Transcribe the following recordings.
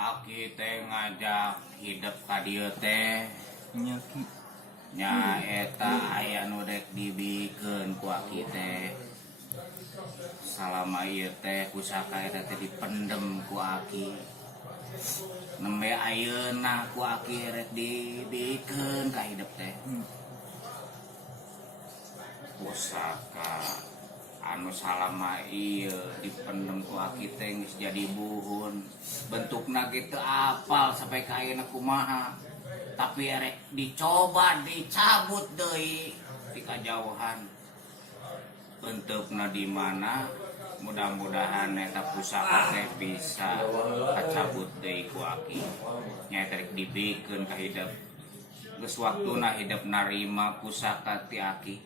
Aki teh ngajak hidup ka dieu teh nyaki nya eta aya nu rek dibikeun ku aki teh. Salama ieu teh pusaka eta teh dipendem ku aki. Nembe ayeuna ku aki rek dibikeun ka hidup teh. Pusaka anu salama ieu dipendem ku aki teh geus jadi buhun. Bentukna kitu apal sampai ka ayeuna kumaha. Tapi erek dicoba dicabut deui di kajauhan. Bentukna di mana? Mudah-mudahan eta pusaka teh bisa kacabut deui ku aki. Nya eta rek dibikeun ka hidup. Geus waktuna hidup narima pusaka ti aki.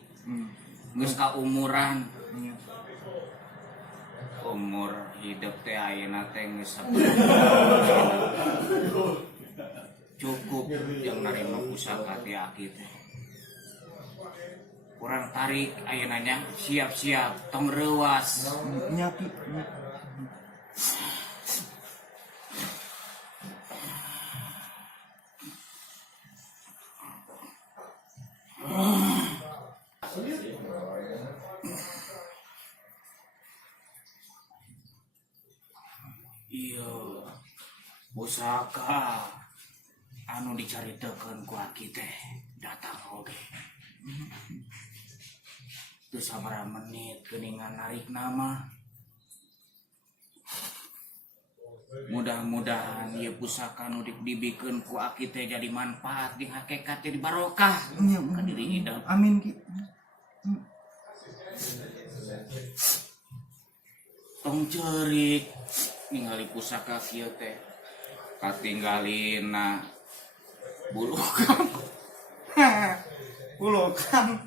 Geus kaumuran. Umur hidup teh ayeuna teh geus cukup yang narima pusaka ti aki teh. Kurang tarik ayeuna nya siap-siap tong reuwas. nyaki Iya, pusaka anu dicaritakeun ku aki teh datang oge. Teu sabaraha menit geuningan narik nama. Mudah-mudahan ieu pusaka anu dibikeun ku aki teh jadi manfaat di hakikat jadi barokah ka diri hidup. amin ki Tong ceurik ningali pusaka kieu teh katinggalina bulukan. Bulukan.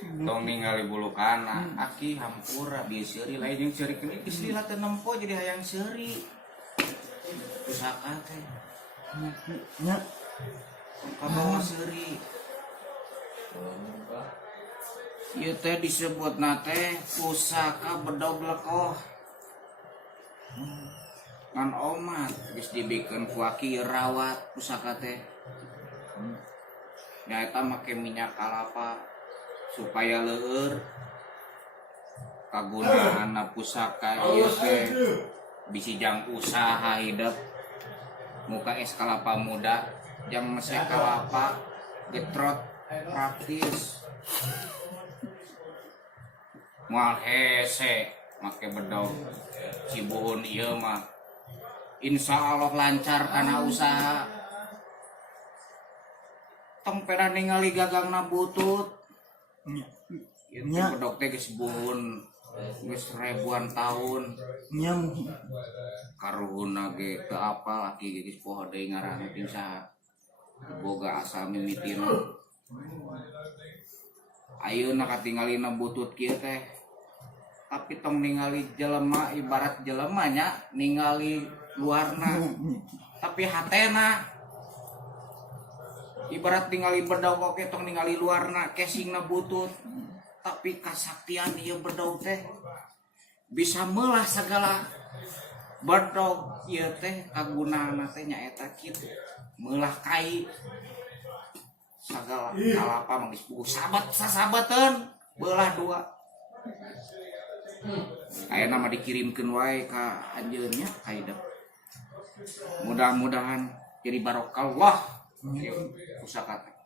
Tong ningali bulukana aki hampura bieu seuri lain jeung seuri keuni geus lila teu nempo jadi hayang seuri. Pusaka teh nyaki nya kabawa seuri. Ieu teh disebutna teh pusaka bedog lekoh. Ngan omat geus dibikeun ku aki rawat pusaka teh. Ya eta make minyak kalapa supaya leueur. Kagunaanna pusaka ieu teh bisi jang usaha hidup. Muka es kalapa muda jang mese kalapa getrot praktis. Moal hese make bedog cibuhun ieu mah insya Allah lancar kana usaha. Tong pernah ningali gagangna butut. Ieu nya bedog teh geus buhun geus ribuan tahun. nya Karuhuna ge teu apal aki geus poho deui ngaranna ting saha. Boga asal mimitina. Ayeuna katingalina butut kieu teh. Tapi tong ningali jelema ibarat jelema nya ningali luarna. Tapi hatena ibarat ningali bedog oke tong ningali luarna casingna butut. Tapi kasaktian ieu bedog teh bisa meulah sagala. Bedog ieu teh kagunaanna teh nyaeta kitu. Meulah kai sagala kalapa mah geus puguh sasabeteun beulah dua. Ayeuna mah dikirimkeun wae ka anjeun nya ka hidup. Mudah-mudahan jadi barokallah pusaka teh.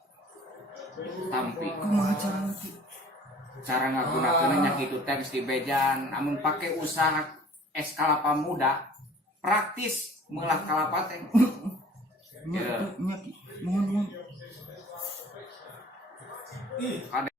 Tampi kumaha carana ki cara ngagunakeunna nya kitu teh geus dibejan. Amun pake usaha es kalapa muda praktis meulah kalapa teh. nyaki mohon Kade